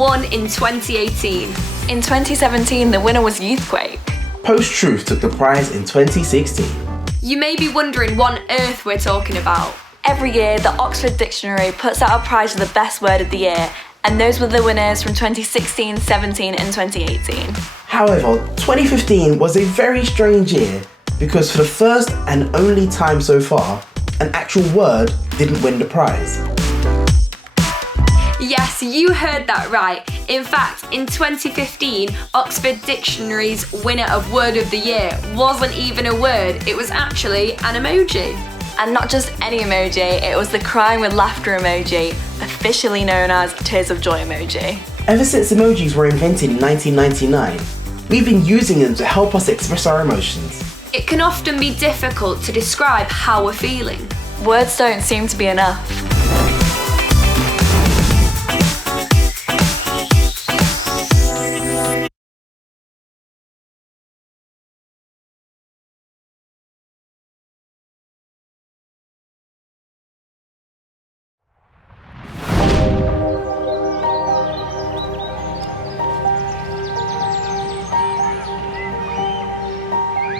won in 2018. In 2017, the winner was Youthquake. Post-Truth took the prize in 2016. You may be wondering what on earth we're talking about. Every year, the Oxford Dictionary puts out a prize for the best word of the year, and those were the winners from 2016, 17 and 2018. However, 2015 was a very strange year because for the first and only time so far, an actual word didn't win the prize. Yes, you heard that right. In fact, in 2015, Oxford Dictionary's winner of Word of the Year wasn't even a word, it was actually an emoji. And not just any emoji, it was the crying with laughter emoji, officially known as Tears of Joy emoji. Ever since emojis were invented in 1999, we've been using them to help us express our emotions. It can often be difficult to describe how we're feeling. Words don't seem to be enough.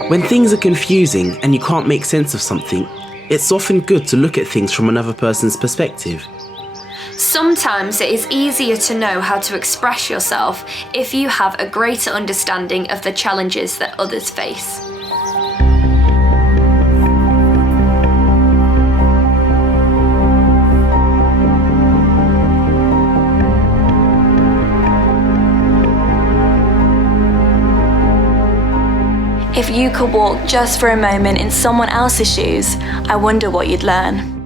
When things are confusing and you can't make sense of something, it's often good to look at things from another person's perspective. Sometimes it is easier to know how to express yourself if you have a greater understanding of the challenges that others face. If you could walk just for a moment in someone else's shoes, I wonder what you'd learn.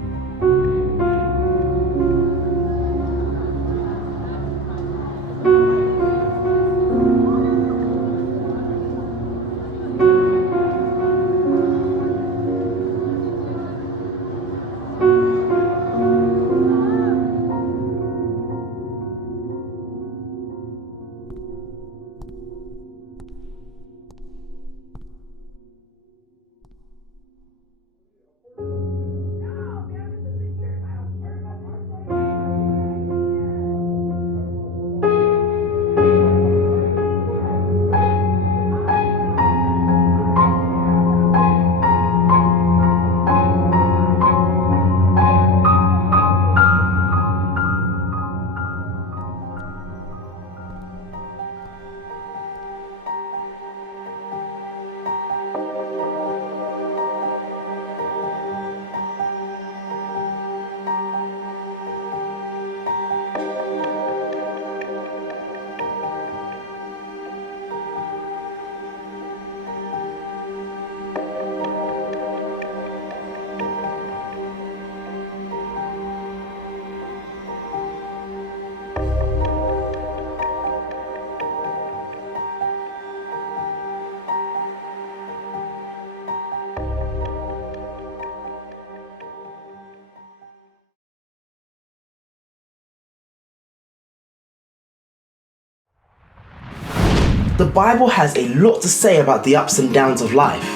The Bible has a lot to say about the ups and downs of life.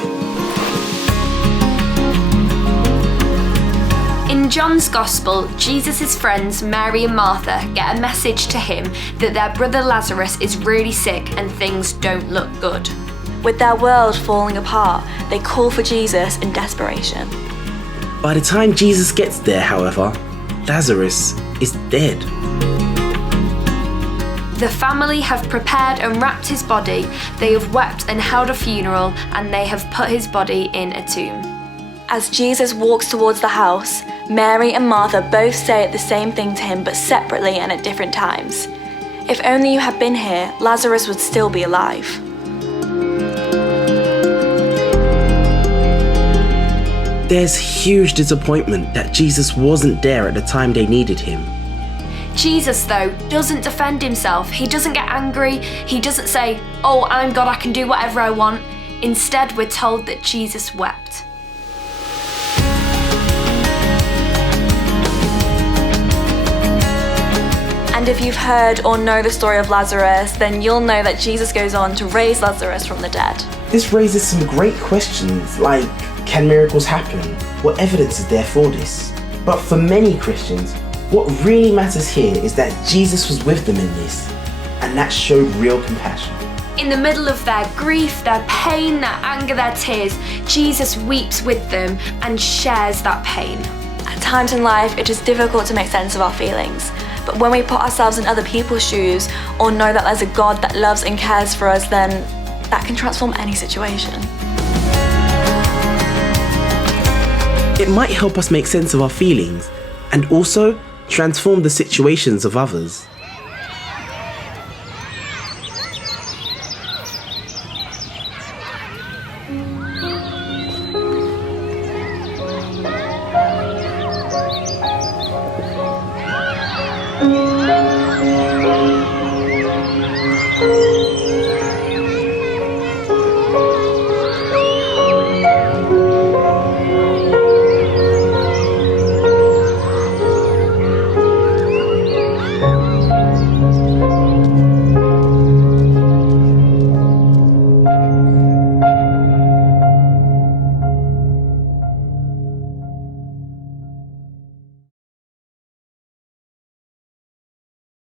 In John's Gospel, Jesus' friends Mary and Martha get a message to him that their brother Lazarus is really sick and things don't look good. With their world falling apart, they call for Jesus in desperation. By the time Jesus gets there, however, Lazarus is dead. The family have prepared and wrapped his body, they have wept and held a funeral, and they have put his body in a tomb. As Jesus walks towards the house, Mary and Martha both say the same thing to him, but separately and at different times. If only you had been here, Lazarus would still be alive. There's huge disappointment that Jesus wasn't there at the time they needed him. Jesus, though, doesn't defend himself. He doesn't get angry. He doesn't say, "Oh, I'm God, I can do whatever I want." Instead, we're told that Jesus wept. And if you've heard or know the story of Lazarus, then you'll know that Jesus goes on to raise Lazarus from the dead. This raises some great questions like, can miracles happen? What evidence is there for this? But for many Christians, What really matters here is that Jesus was with them in this, and that showed real compassion. In the middle of their grief, their pain, their anger, their tears, Jesus weeps with them and shares that pain. At times in life, it is difficult to make sense of our feelings. But when we put ourselves in other people's shoes, or know that there's a God that loves and cares for us, then that can transform any situation. It might help us make sense of our feelings, and also transform the situations of others.